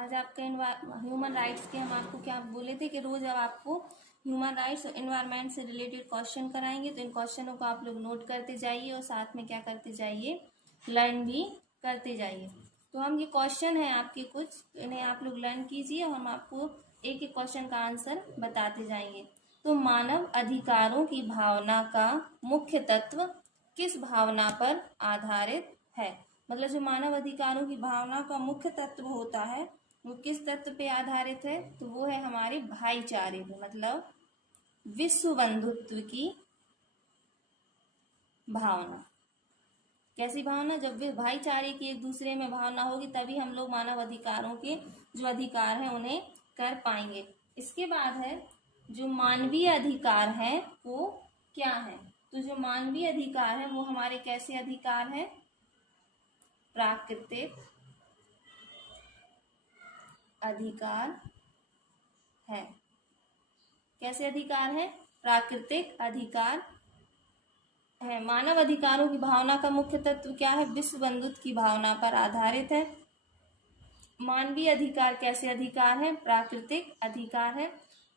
आज आपका human rights के हम आपको क्या बोले थे कि रोज अब आपको ह्यूमन राइट्स और एनवायरनमेंट से रिलेटेड क्वेश्चन कराएंगे, तो इन क्वेश्चनों को आप लोग नोट करते जाइए और साथ में क्या करते जाइए, लर्न भी करते जाइए। तो हम ये क्वेश्चन है आपके कुछ, इन्हें आप लोग लर्न कीजिए और हम आपको एक एक क्वेश्चन का आंसर बताते जाएंगे। तो मानव अधिकारों की भावना का मुख्य तत्व किस भावना पर आधारित है? मतलब जो मानव अधिकारों की भावना का मुख्य तत्व होता है वो किस तत्व पे आधारित है? तो वो है हमारे भाईचारे पे, मतलब विश्व बंधुत्व की भावना। कैसी भावना? जब वे भाईचारे की एक दूसरे में भावना होगी तभी हम लोग मानव अधिकारों के जो अधिकार हैं उन्हें कर पाएंगे। इसके बाद है जो मानवीय अधिकार है वो क्या है? तो जो मानवीय अधिकार है वो हमारे कैसे अधिकार है? प्राकृतिक अधिकार है। कैसे अधिकार है? प्राकृतिक अधिकार है। मानव अधिकारों की भावना का मुख्य तत्व क्या है? विश्व बंधुत्व की भावना पर आधारित है। मानवीय अधिकार कैसे अधिकार है? प्राकृतिक अधिकार है।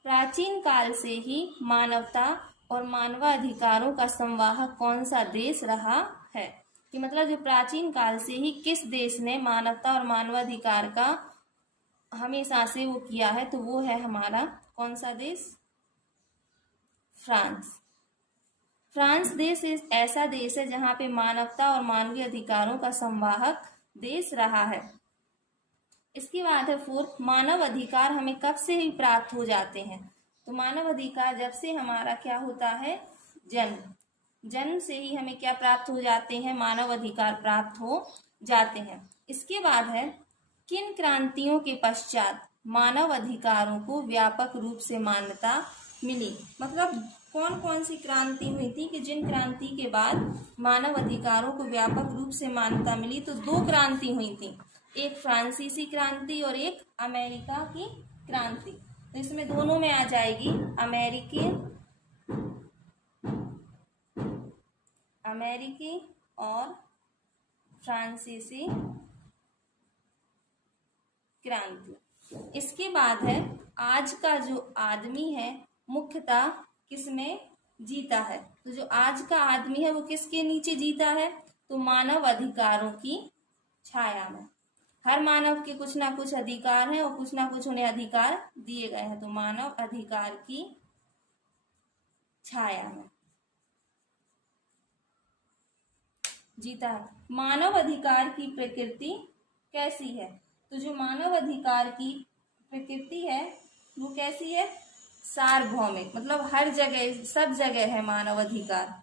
प्राचीन काल से ही मानवता और मानवाधिकारों का संवाहक कौन सा देश रहा है? कि मतलब जो प्राचीन काल से ही किस देश ने मानवता और मानवाधिकार का हमेशा से वो किया है? तो वो है हमारा कौन सा देश? फ्रांस। फ्रांस देश ऐसा देश है जहां पे मानवता और मानवीय अधिकारों का संवाहक देश रहा है। इसके बाद है फोर्थ, मानव अधिकार हमें कब से ही प्राप्त हो जाते हैं? तो मानव अधिकार जब से हमारा क्या होता है? जन्म से ही हमें क्या प्राप्त हो जाते हैं? मानव अधिकार प्राप्त हो जाते हैं। इसके बाद है किन क्रांतियों के पश्चात मानव अधिकारों को व्यापक रूप से मान्यता मिली? मतलब कौन कौन सी क्रांति हुई थी कि जिन क्रांति के बाद मानव अधिकारों को व्यापक रूप से मान्यता मिली? तो दो क्रांति हुई थी, एक फ्रांसीसी क्रांति और एक अमेरिका की क्रांति। तो इसमें दोनों में आ जाएगी अमेरिकी और फ्रांसीसी क्रांति। इसके बाद है आज का जो आदमी है मुख्यतः किसमें जीता है? तो जो आज का आदमी है वो किसके नीचे जीता है? तो मानव अधिकारों की छाया में। हर मानव के कुछ ना कुछ अधिकार हैं और कुछ ना कुछ उन्हें अधिकार दिए गए हैं। तो मानव अधिकार की छाया में जीता है। मानव अधिकार की प्रकृति कैसी है? तो जो मानव अधिकार की प्रकृति है वो कैसी है? सार्वभौमिक, मतलब हर जगह, सब जगह है मानव अधिकार।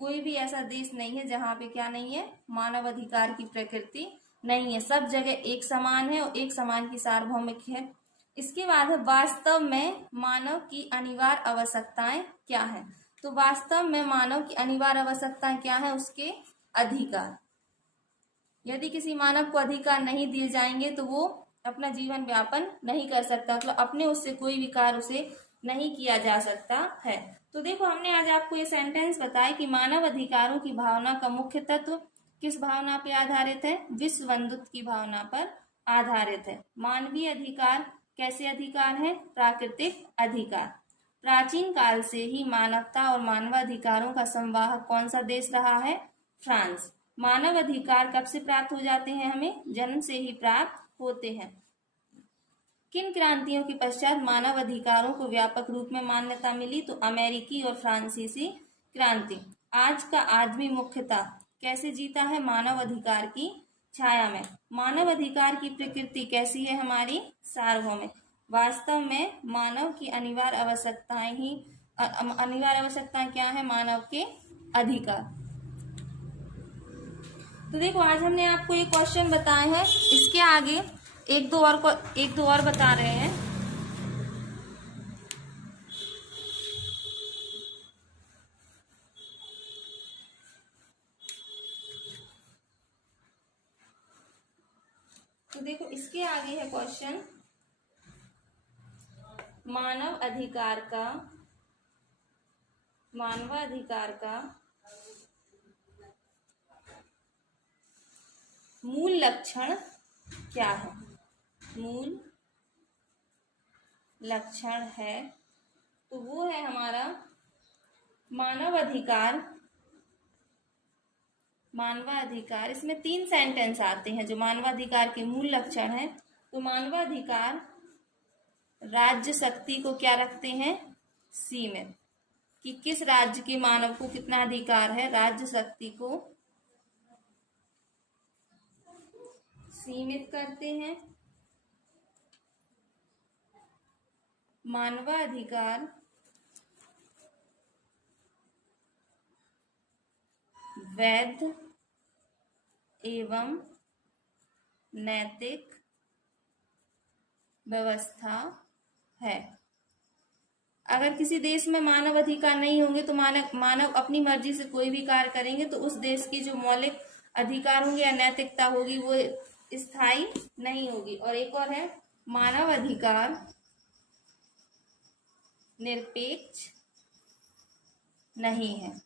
कोई भी ऐसा देश नहीं है जहाँ पे क्या नहीं है? मानव अधिकार की प्रकृति नहीं है। सब जगह एक समान है और एक समान की सार्वभौमिक है। इसके बाद है वास्तव में मानव की अनिवार्य आवश्यकताएं क्या है? तो वास्तव में मानव की अनिवार्य आवश्यकताएं क्या है? उसके अधिकार। यदि किसी मानव को अधिकार नहीं दिए जाएंगे तो वो अपना जीवन व्यापन नहीं कर सकता, मतलब अपने उससे कोई भी कार्य उसे नहीं किया जा सकता है। तो देखो हमने आज आपको ये सेंटेंस बताया कि मानव अधिकारों की भावना का मुख्य तत्व किस भावना पर आधारित है? विश्व बंधुत्व की भावना पर आधारित है। मानवीय अधिकार कैसे अधिकार है? प्राकृतिक अधिकार। प्राचीन काल से ही मानवता और मानवाधिकारों का संवाहक कौन सा देश रहा है? फ्रांस। मानव अधिकार कब से प्राप्त हो जाते हैं? हमें जन्म से ही प्राप्त होते हैं। किन क्रांतियों के पश्चात मानव अधिकारों को व्यापक रूप में मान्यता मिली? तो अमेरिकी और फ्रांसीसी क्रांति। आज का आदमी मुख्यतः कैसे जीता है? मानव अधिकार की छाया में। मानव अधिकार की प्रकृति कैसी है? हमारी सार्वभौमिक। वास्तव में मानव की अनिवार्य आवश्यकताएं क्या है? मानव के अधिकार। तो देखो आज हमने आपको ये क्वेश्चन बताए हैं, इसके आगे एक दो और बता रहे हैं। तो देखो इसके आगे है क्वेश्चन मानवाधिकार का मूल लक्षण क्या है? मूल लक्षण है, तो वो है हमारा मानवाधिकार। मानवाधिकार, इसमें 3 सेंटेंस आते हैं जो मानवाधिकार के मूल लक्षण हैं। तो मानवाधिकार राज्य शक्ति को क्या रखते हैं, सीमित, कि किस राज्य के मानव को कितना अधिकार है, राज्य शक्ति को सीमित करते हैं। मानवाधिकार वैध एवं नैतिक व्यवस्था है। अगर किसी देश में मानव अधिकार नहीं होंगे तो मानव अपनी मर्जी से कोई भी कार्य करेंगे तो उस देश की जो मौलिक अधिकार होंगे या नैतिकता होगी वो स्थायी नहीं होगी। और एक और है, मानव अधिकार निरपेक्ष नहीं है।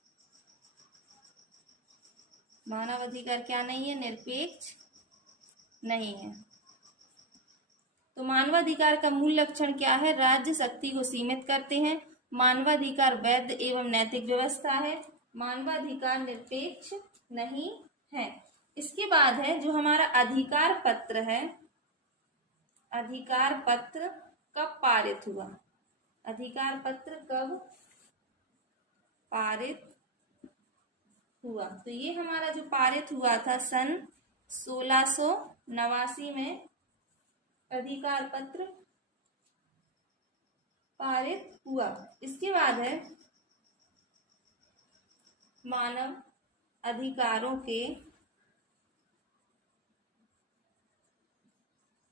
मानव अधिकार क्या नहीं है, निरपेक्ष नहीं है। तो मानवाधिकार का मूल लक्षण क्या है, राज्य शक्ति को सीमित करते हैं। मानवाधिकार वैध एवं नैतिक व्यवस्था है। मानवाधिकार निरपेक्ष नहीं है। इसके बाद है जो हमारा अधिकार पत्र है। अधिकार पत्र कब पारित हुआ, अधिकार पत्र कब पारित हुआ, तो ये हमारा जो पारित हुआ था सन 1689 में अधिकार पत्र पारित हुआ। इसके बाद है मानव अधिकारों के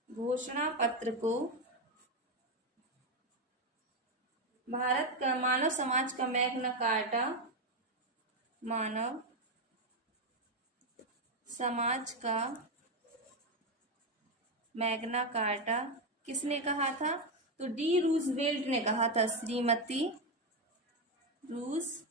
घोषणा पत्र को भारत का मानव समाज का मैग्ना कार्टा, मानव समाज का मैग्ना कार्टा किसने कहा था, तो डी रूजवेल्ट ने कहा था, श्रीमती रूजवेल्ट।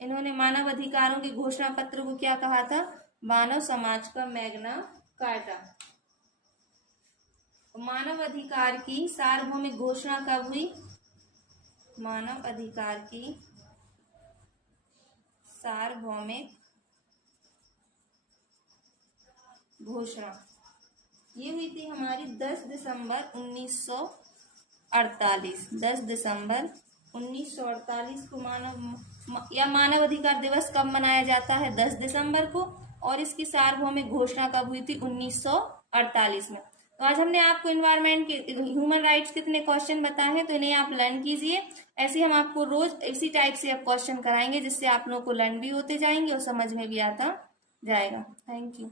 इन्होंने मानव अधिकारों के घोषणा पत्र को क्या कहा था, मानव समाज का मैग्ना कार्टा। मानव अधिकार की सार्वभौमिक घोषणा कब हुई, मानव अधिकार की सार्वभौमिक घोषणा ये हुई थी हमारी 10 दिसंबर 1948। 10 दिसंबर 1948 को मानव अधिकार दिवस कब मनाया जाता है, 10 दिसंबर को। और इसकी सार्वभौमिक घोषणा कब हुई थी, 1948 में। तो आज हमने आपको इन्वायरमेंट के ह्यूमन राइट्स कितने क्वेश्चन बताए हैं, तो इन्हें आप लर्न कीजिए। ऐसे हम आपको रोज इसी टाइप से आप क्वेश्चन कराएंगे जिससे आप लोगों को लर्न भी होते जाएंगे और समझ में भी आता जाएगा। Thank you.